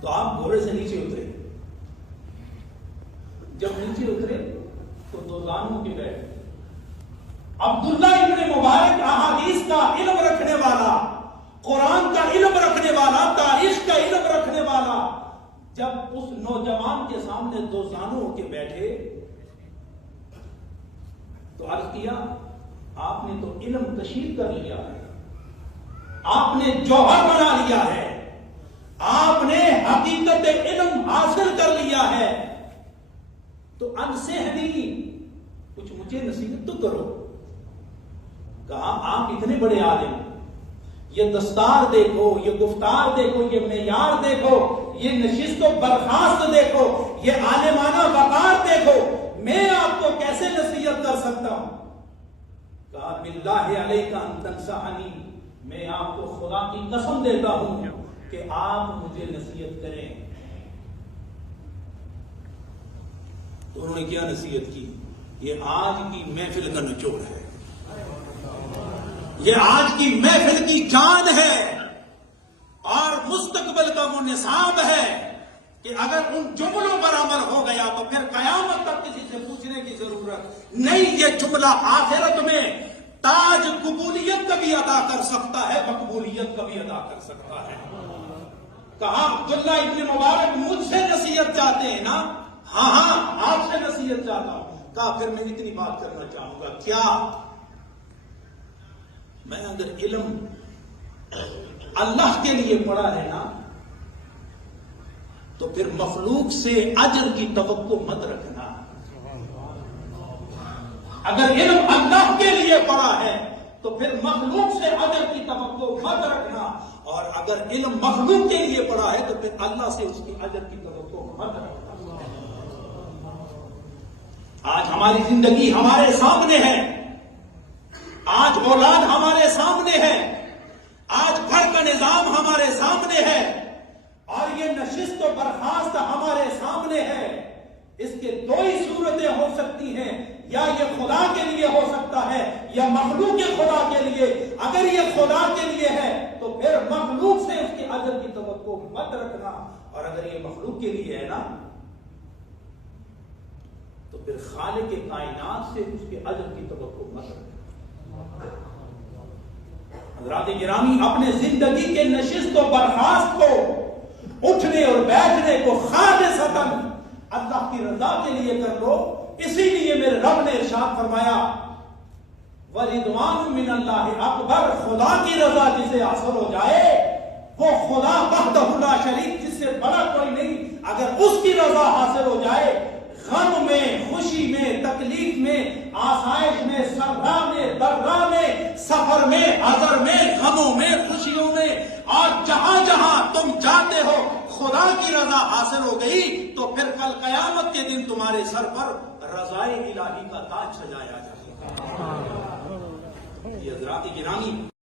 تو آپ گھوڑے سے نیچے اترے. جب نیچے اترے تو دو زانوں کے بیٹھے. عبداللہ ابن مبارک احادیث کا علم رکھنے والا، قرآن کا علم رکھنے والا، تاریخ کا علم رکھنے والا، جب اس نوجوان کے سامنے دو زانوں کے بیٹھے تو عرض کیا آپ نے تو علم کشید کر لیا ہے، آپ نے جوہر بنا لیا ہے، آپ نے حقیقت علم حاصل کر لیا ہے، تو انصحنی کچھ مجھے نصیحت تو کرو. کہا آپ اتنے بڑے عالم، یہ دستار دیکھو، یہ گفتار دیکھو، یہ معیار دیکھو، یہ نشست و برخاست دیکھو، یہ عالمانہ وقار دیکھو، میں آپ کو کیسے نصیحت کر سکتا ہوں؟ کہا باللہ علیک ان تنصحنی، میں آپ کو خدا کی قسم دیتا ہوں کہ آپ مجھے نصیحت کریں. تو انہوں نے کیا نصیحت کی؟ یہ آج کی محفل کا نچوڑ ہے، یہ آج کی محفل کی جان ہے اور مستقبل کا وہ نصاب ہے کہ اگر ان جملوں پر عمل ہو گیا تو پھر قیامت تک کسی سے پوچھنے کی ضرورت نہیں. یہ جملہ آخرت میں تاج قبولیت کا بھی ادا کر سکتا ہے، مقبولیت کا بھی ادا کر سکتا ہے. کہا عبداللہ ابن مبارک مجھ سے نصیحت چاہتے ہیں نا؟ ہاں ہاں آپ سے نصیحت چاہتا ہوں. کہا پھر میں اتنی بات کرنا چاہوں گا. کیا؟ میں اگر علم اللہ کے لیے پڑھا ہے نا تو پھر مخلوق سے اجر کی توقع مت رکھنا. اگر علم اللہ کے لیے پڑھا ہے تو پھر مخلوق سے اجر کی توقع مت رکھنا، اور اگر علم مخلوق کے لیے پڑھا ہے تو پھر اللہ سے اس کی اجر کی توقع مت رکھنا. آج ہماری زندگی ہمارے سامنے ہے، آج اولاد ہمارے سامنے ہے، آج گھر کا نظام ہمارے سامنے ہے، اور یہ نشست و برخاست ہمارے سامنے ہے. اس کے دو ہی صورتیں ہو سکتی ہیں، یا یہ خدا کے لیے ہو سکتا ہے یا مخلوق خدا کے لیے. اگر یہ خدا کے لیے ہے تو پھر مخلوق سے اس کے اجر کی توقع مت رکھنا، اور اگر یہ مخلوق کے لیے ہے نا تو پھر خالق کائنات سے اس کے اجر کی توقع مت رکھنا. حضرات گرامی، اپنے زندگی کے نشست و برخاست کو، اٹھنے اور بیٹھنے کو خالصتاً اللہ کی رضا کے لیے کر لو. اسی لیے میرے رب نے ارشاد فرمایا وَرِضْوَانٌ مِّنَ اللَّهِ اکبر، خدا کی رضا جسے حاصل ہو جائے وہ خدا وحدہ لا شریک، جس سے بڑا کوئی نہیں، اگر اس کی رضا حاصل ہو جائے، غم میں، خوشی میں، تکلیف میں، آسائش میں، سردا میں، دردا میں، سفر میں، حضر میں، غموں میں، خوشیوں میں، اور جہاں جہاں تم جاتے ہو خدا کی رضا حاصل ہو گئی تو پھر کل قیامت کے دن تمہارے سر پر رضائے الہی کا تاج سجایا جائے گا. یہ حضرات گرامی